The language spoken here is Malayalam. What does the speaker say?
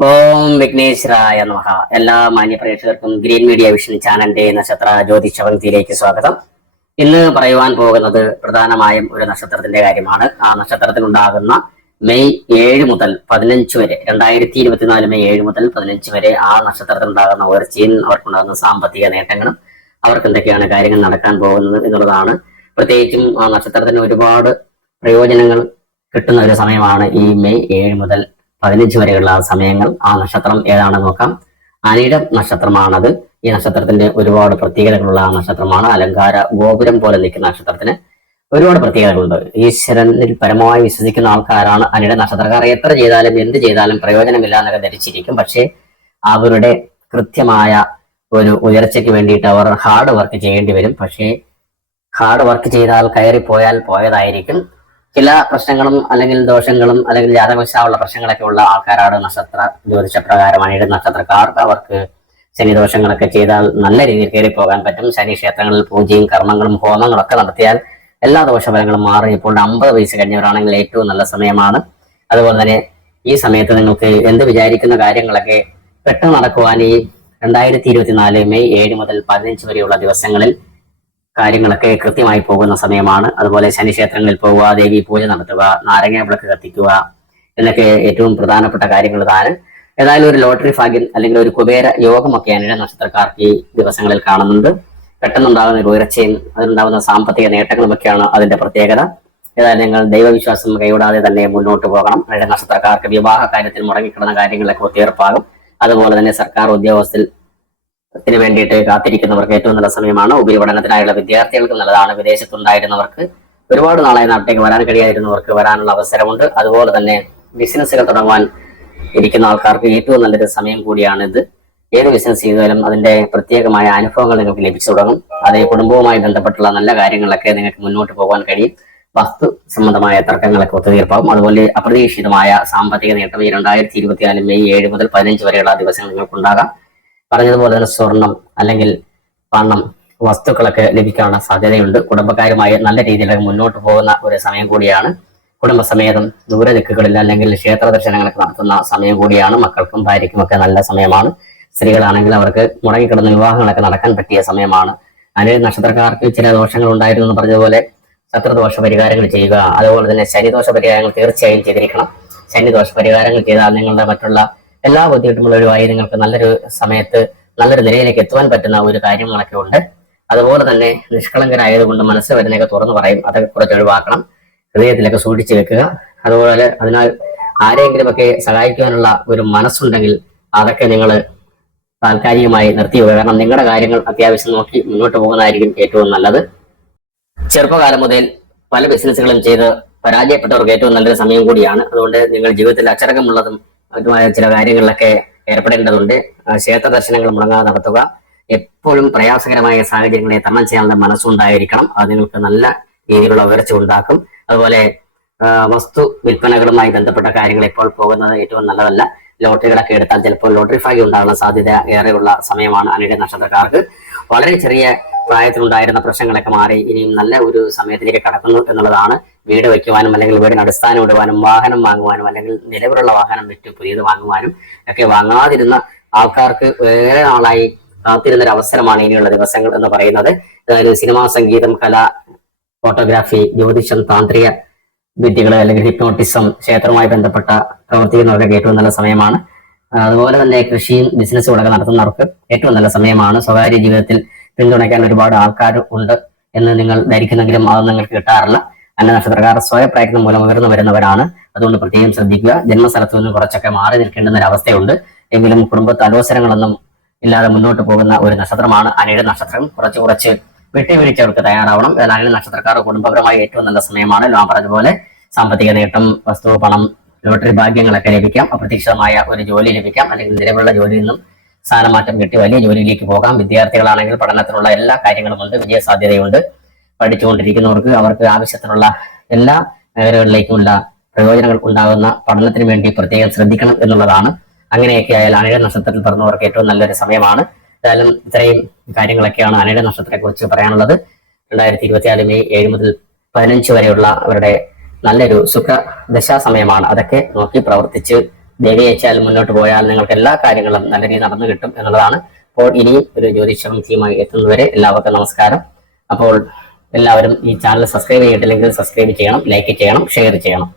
ഓം വിഘ്നേശ്വരായ നമഹ എല്ലാ മാന്യ പ്രേക്ഷകർക്കും ഗ്രീൻ മീഡിയ വിഷൻ ചാനലിന്റെ നക്ഷത്ര ജ്യോതിഷ പങ്ക്തിയിലേക്ക് സ്വാഗതം. ഇന്ന് പറയുവാൻ പോകുന്നത് പ്രധാനമായും ഒരു നക്ഷത്രത്തിന്റെ കാര്യമാണ്. ആ നക്ഷത്രത്തിനുണ്ടാകുന്ന മെയ് ഏഴ് മുതൽ പതിനഞ്ച് വരെ രണ്ടായിരത്തി ഇരുപത്തിനാല് മെയ് ഏഴ് മുതൽ പതിനഞ്ച് വരെ ആ നക്ഷത്രത്തിനുണ്ടാകുന്ന ഉയർച്ചയും അവർക്കുണ്ടാകുന്ന സാമ്പത്തിക നേട്ടങ്ങളും അവർക്ക് എന്തൊക്കെയാണ് കാര്യങ്ങൾ നടക്കാൻ പോകുന്നത് എന്നുള്ളതാണ്. പ്രത്യേകിച്ചും ആ നക്ഷത്രത്തിന് ഒരുപാട് പ്രയോജനങ്ങൾ കിട്ടുന്ന ഒരു സമയമാണ് ഈ മെയ് ഏഴ് മുതൽ പതിനഞ്ച് വരെയുള്ള സമയങ്ങൾ ആ നക്ഷത്രം ഏതാണെന്ന് നോക്കാം. അനിടം നക്ഷത്രമാണത്. ഈ നക്ഷത്രത്തിന്റെ ഒരുപാട് പ്രത്യേകതകളുള്ള ആ നക്ഷത്രമാണ്. അലങ്കാര ഗോപുരം പോലെ നിൽക്കുന്ന നക്ഷത്രത്തിന് ഒരുപാട് പ്രത്യേകതകളുണ്ട്. ഈശ്വരനിൽ പരമമായി വിശ്വസിക്കുന്ന ആൾക്കാരാണ് അനിട നക്ഷത്രക്കാർ. എത്ര ചെയ്താലും എന്ത് ചെയ്താലും പ്രയോജനമില്ല എന്നൊക്കെ ധരിച്ചിരിക്കും. പക്ഷേ അവരുടെ കൃത്യമായ ഒരു ഉയർച്ചയ്ക്ക് വേണ്ടിയിട്ട് അവർ ഹാർഡ് വർക്ക് ചെയ്യേണ്ടി വരും. പക്ഷേ ഹാർഡ് വർക്ക് ചെയ്താൽ കയറി പോയാൽ പോയതായിരിക്കും. ചില പ്രശ്നങ്ങളും അല്ലെങ്കിൽ ദോഷങ്ങളും അല്ലെങ്കിൽ ജാതകശാവുള്ള പ്രശ്നങ്ങളൊക്കെ ഉള്ള ആൾക്കാരാണ് നക്ഷത്ര ജ്യോതിഷ പ്രകാരമാണ് നക്ഷത്രക്കാർ. അവർക്ക് ശനി ദോഷങ്ങളൊക്കെ ചെയ്താൽ നല്ല രീതിയിൽ കയറി പോകാൻ പറ്റും. ശനി ക്ഷേത്രങ്ങളിൽ പൂജയും കർമ്മങ്ങളും ഹോമങ്ങളും ഒക്കെ നടത്തിയാൽ എല്ലാ ദോഷഫലങ്ങളും മാറി. ഇപ്പോൾ അമ്പത് വയസ്സ് കഴിഞ്ഞവരാണെങ്കിൽ ഏറ്റവും നല്ല സമയമാണ്. അതുപോലെ തന്നെ ഈ സമയത്ത് നിങ്ങൾക്ക് എന്ത് വിചാരിക്കുന്ന കാര്യങ്ങളൊക്കെ പെട്ടെന്ന് നടക്കുവാൻ ഈ രണ്ടായിരത്തി ഇരുപത്തിനാല് മെയ് ഏഴ് മുതൽ പതിനഞ്ച് വരെയുള്ള ദിവസങ്ങളിൽ കാര്യങ്ങളൊക്കെ കൃത്യമായി പോകുന്ന സമയമാണ്. അതുപോലെ ശനിക്ഷേത്രങ്ങളിൽ പോവുക ദേവി പൂജ നടത്തുക നാരങ്ങ വിളക്ക് കത്തിക്കുക എന്നൊക്കെ ഏറ്റവും പ്രധാനപ്പെട്ട കാര്യങ്ങൾ താൻ ഏതായാലും ഒരു ലോട്ടറി ഭാഗ്യം അല്ലെങ്കിൽ ഒരു കുബേര യോഗമൊക്കെയാണ് ഇട നക്ഷത്രക്കാർക്ക് ഈ ദിവസങ്ങളിൽ കാണുന്നുണ്ട്. പെട്ടെന്നുണ്ടാകുന്ന ഒരു ഉയർച്ചയും അതിനുണ്ടാകുന്ന സാമ്പത്തിക നേട്ടങ്ങളുമൊക്കെയാണ് അതിന്റെ പ്രത്യേകത. ഏതായാലും നിങ്ങൾ ദൈവവിശ്വാസം കൈവിടാതെ തന്നെ മുന്നോട്ട് പോകണം. ഇട നക്ഷത്രക്കാർക്ക് വിവാഹ കാര്യത്തിൽ മുടങ്ങിക്കിടന്ന കാര്യങ്ങളൊക്കെ ഒത്തീർപ്പാകും അതുപോലെ തന്നെ സർക്കാർ ഉദ്യോഗസ്ഥത്തിൽ ത്തിന് വേണ്ടിയിട്ട് കാത്തിരിക്കുന്നവർക്ക് ഏറ്റവും നല്ല സമയമാണ്. ഉപരിപഠനത്തിനായുള്ള വിദ്യാർത്ഥികൾക്ക് നല്ലതാണ്. വിദേശത്തുണ്ടായിരുന്നവർക്ക് ഒരുപാട് നാളായി നാട്ടിലേക്ക് വരാൻ കഴിയാതിരുന്നവർക്ക് വരാനുള്ള അവസരമുണ്ട്. അതുപോലെ തന്നെ ബിസിനസ്സുകൾ തുടങ്ങുവാൻ ഇരിക്കുന്ന ആൾക്കാർക്ക് ഏറ്റവും നല്ലൊരു സമയം കൂടിയാണിത് ഏത് ബിസിനസ് ചെയ്താലും അതിന്റെ പ്രത്യേകമായ അനുഭവങ്ങൾ നിങ്ങൾക്ക് ലഭിച്ചു തുടങ്ങും. അതേ കുടുംബവുമായി ബന്ധപ്പെട്ടുള്ള നല്ല കാര്യങ്ങളൊക്കെ നിങ്ങൾക്ക് മുന്നോട്ട് പോകാൻ കഴിയും. വസ്തു സംബന്ധമായ തർക്കങ്ങളൊക്കെ ഒത്തുതീർപ്പാകും. അതുപോലെ അപ്രതീക്ഷിതമായ സാമ്പത്തിക നേട്ടം ഈ രണ്ടായിരത്തി ഇരുപത്തിനാല് മെയ് ഏഴ് മുതൽ പതിനഞ്ച് വരെയുള്ള ദിവസങ്ങൾ നിങ്ങൾക്കുണ്ടാകാം. പറഞ്ഞതുപോലെ തന്നെ സ്വർണം അല്ലെങ്കിൽ പണം വസ്തുക്കളൊക്കെ ലഭിക്കാനുള്ള സാധ്യതയുണ്ട്. കുടുംബക്കാരുമായി നല്ല രീതിയിൽ മുന്നോട്ട് പോകുന്ന ഒരു സമയം കൂടിയാണ്. കുടുംബസമേതം ദൂര ദിക്കുകളിൽ അല്ലെങ്കിൽ ക്ഷേത്ര ദർശനങ്ങളൊക്കെ നടത്തുന്ന സമയം കൂടിയാണ്. മക്കൾക്കും ഭാര്യയ്ക്കും ഒക്കെ നല്ല സമയമാണ്. സ്ത്രീകളാണെങ്കിൽ അവർക്ക് മുടങ്ങിക്കിടന്ന വിവാഹങ്ങളൊക്കെ നടക്കാൻ പറ്റിയ സമയമാണ്. അതിന് നക്ഷത്രക്കാർക്ക് ചില ദോഷങ്ങൾ ഉണ്ടായിരുന്നു എന്ന് പറഞ്ഞതുപോലെ ശത്രുദോഷ പരിഹാരങ്ങൾ ചെയ്യുക അതുപോലെ തന്നെ ശനിദോഷ പരിഹാരങ്ങൾ തീർച്ചയായും ചെയ്തിരിക്കണം. ശനിദോഷ പരിഹാരങ്ങൾ ചെയ്താൽ നിങ്ങളുടെ മറ്റുള്ള എല്ലാ ബുദ്ധിമുട്ടും ഒഴിവായി നിങ്ങൾക്ക് നല്ലൊരു സമയത്ത് നല്ലൊരു നിലയിലേക്ക് എത്തുവാൻ പറ്റുന്ന ഒരു കാര്യങ്ങളൊക്കെ ഉണ്ട്. അതുപോലെ തന്നെ നിഷ്കളങ്കരായതുകൊണ്ട് മനസ്സ് വരുന്നതൊക്കെ തുറന്നു പറയും. അതൊക്കെ കുറച്ച് ഒഴിവാക്കണം. ഹൃദയത്തിലൊക്കെ സൂക്ഷിച്ചു വെക്കുക. അതുപോലെ അതിനാൽ ആരെങ്കിലുമൊക്കെ സഹായിക്കുവാനുള്ള ഒരു മനസ്സുണ്ടെങ്കിൽ അതൊക്കെ നിങ്ങൾ താൽക്കാലികമായി നിർത്തി വയ്ക്കുക കാരണം നിങ്ങളുടെ കാര്യങ്ങൾ അത്യാവശ്യം നോക്കി മുന്നോട്ട് പോകുന്നതായിരിക്കും ഏറ്റവും നല്ലത്. ചെറുപ്പകാലം മുതൽ പല ബിസിനസ്സുകളും ചെയ്ത് പരാജയപ്പെട്ടവർക്ക് ഏറ്റവും നല്ലൊരു സമയം കൂടിയാണ്. അതുകൊണ്ട് നിങ്ങൾ ജീവിതത്തിൽ അച്ചടക്കമുള്ളതും മറ്റുമായ ചില കാര്യങ്ങളിലൊക്കെ ഏർപ്പെടേണ്ടതുണ്ട്. ക്ഷേത്ര ദർശനങ്ങൾ മുടങ്ങാതെ നടത്തുക. എപ്പോഴും പ്രയാസകരമായ സാഹചര്യങ്ങളെ തരണം ചെയ്യാനുള്ള മനസ്സുണ്ടായിരിക്കണം. അത് നിങ്ങൾക്ക് നല്ല രീതിയിലുള്ള ഉയർച്ച ഉണ്ടാക്കും. അതുപോലെ വസ്തു വിൽപ്പനകളുമായി ബന്ധപ്പെട്ട കാര്യങ്ങൾ ഇപ്പോൾ പോകുന്നത് ഏറ്റവും നല്ലതല്ല. ലോട്ടറികളൊക്കെ എടുത്താൽ ചിലപ്പോൾ ലോട്ടറി ഭാഗ്യം ഉണ്ടാകാനുള്ള സാധ്യത ഏറെയുള്ള സമയമാണ് അനിയുടെ നക്ഷത്രക്കാർക്ക്. വളരെ ചെറിയ പ്രായത്തിലുണ്ടായിരുന്ന പ്രശ്നങ്ങളൊക്കെ മാറി ഇനിയും നല്ല ഒരു സമയത്തിലേക്ക് കടക്കുന്നു എന്നുള്ളതാണ് വീട് വയ്ക്കുവാനും അല്ലെങ്കിൽ വീടിന് അടിസ്ഥാനം ഇടുവാനും വാഹനം വാങ്ങുവാനും അല്ലെങ്കിൽ നിലവിലുള്ള വാഹനം വിറ്റ് പുതിയത് വാങ്ങുവാനും ഒക്കെ വാങ്ങാതിരുന്ന ആൾക്കാർക്ക് ഏറെ നാളായി കാത്തിരുന്ന ഒരു അവസരമാണ് ഇനിയുള്ള ദിവസങ്ങൾ എന്ന് പറയുന്നത്. അതായത് സിനിമാ സംഗീതം കല ഫോട്ടോഗ്രാഫി ജ്യോതിഷം താന്ത്രിക വിദ്യകൾ അല്ലെങ്കിൽ ഹിപ്നോട്ടിസം ക്ഷേത്രവുമായി ബന്ധപ്പെട്ട പ്രവർത്തിക്കുന്നവർക്ക് ഏറ്റവും നല്ല സമയമാണ്. അതുപോലെ തന്നെ കൃഷിയും ബിസിനസ്സുകളൊക്കെ നടത്തുന്നവർക്ക് ഏറ്റവും നല്ല സമയമാണ്. സ്വകാര്യ ജീവിതത്തിൽ പിന്തുണയ്ക്കാൻ ഒരുപാട് ആൾക്കാർ ഉണ്ട് എന്ന് നിങ്ങൾ ധരിക്കുന്നെങ്കിലും അതൊന്നും നിങ്ങൾക്ക് കിട്ടാറില്ല. അന്ന നക്ഷത്രക്കാർ സ്വയപ്രയത്നം മൂലം ഉയർന്നു വരുന്നവരാണ്. അതുകൊണ്ട് പ്രത്യേകം ശ്രദ്ധിക്കുക. ജന്മസ്ഥലത്തു നിന്ന് കുറച്ചൊക്കെ മാറി നിൽക്കേണ്ടുന്ന ഒരു അവസ്ഥയുണ്ട്. എങ്കിലും കുടുംബത്തെ അലോസരങ്ങളൊന്നും ഇല്ലാതെ മുന്നോട്ട് പോകുന്ന ഒരു നക്ഷത്രമാണ് അനിഴ നക്ഷത്രം. കുറച്ച് കുറച്ച് വിട്ടുവീഴ്ചകൾക്ക് തയ്യാറാവണം. എന്നാൽ അനിഴ നക്ഷത്രക്കാർ കുടുംബപരമായി ഏറ്റവും നല്ല സമയമാണ്. ഞാൻ പോലെ സാമ്പത്തിക നേട്ടം വസ്തു പണം ലോട്ടറി ഭാഗ്യങ്ങളൊക്കെ ലഭിക്കാം. അപ്രതീക്ഷിതമായ ഒരു ജോലി ലഭിക്കാം. അല്ലെങ്കിൽ നിലവിലുള്ള ജോലിയിൽ നിന്നും സ്ഥാനമാറ്റം കിട്ടി വലിയ ജോലിയിലേക്ക് പോകാം. വിദ്യാർത്ഥികളാണെങ്കിൽ പഠനത്തിനുള്ള എല്ലാ കാര്യങ്ങളും ഉണ്ട് വിജയ സാധ്യതയുണ്ട് പഠിച്ചുകൊണ്ടിരിക്കുന്നവർക്ക് അവർക്ക് ആവശ്യത്തിനുള്ള എല്ലാ മേഖലകളിലേക്കുമുള്ള പ്രയോജനങ്ങൾ ഉണ്ടാകുന്ന പഠനത്തിന് വേണ്ടി പ്രത്യേകം ശ്രദ്ധിക്കണം എന്നുള്ളതാണ്. അങ്ങനെയൊക്കെ ആയാൽ അനിഴ നക്ഷത്രത്തിൽ പിറന്നവർക്ക് ഏറ്റവും നല്ലൊരു സമയമാണ്. ഏതായാലും ഇത്രയും കാര്യങ്ങളൊക്കെയാണ് അനിഴ നക്ഷത്രത്തെ കുറിച്ച് പറയാനുള്ളത്. രണ്ടായിരത്തി ഇരുപത്തിനാല് മെയ് ഏഴ് മുതൽ പതിനഞ്ച് വരെയുള്ള അവരുടെ നല്ലൊരു സുഖ ദശാസമയമാണ് അതൊക്കെ നോക്കി പ്രവർത്തിച്ച് ദേവി അയച്ചാൽ മുന്നോട്ട് പോയാൽ നിങ്ങൾക്ക് എല്ലാ കാര്യങ്ങളും നല്ല രീതിയിൽ നടന്നു കിട്ടും എന്നുള്ളതാണ്. അപ്പോൾ ഇനിയും ഒരു ജ്യോതിഷപംക്തിയുമായി എത്തുന്നതുവരെ എല്ലാവർക്കും നമസ്കാരം. അപ്പോൾ എല്ലാവരും ഈ ചാനൽ സബ്സ്ക്രൈബ് ചെയ്തിട്ടില്ലെങ്കിൽ സബ്സ്ക്രൈബ് ചെയ്യണം ലൈക്ക് ചെയ്യണം ഷെയർ ചെയ്യണം.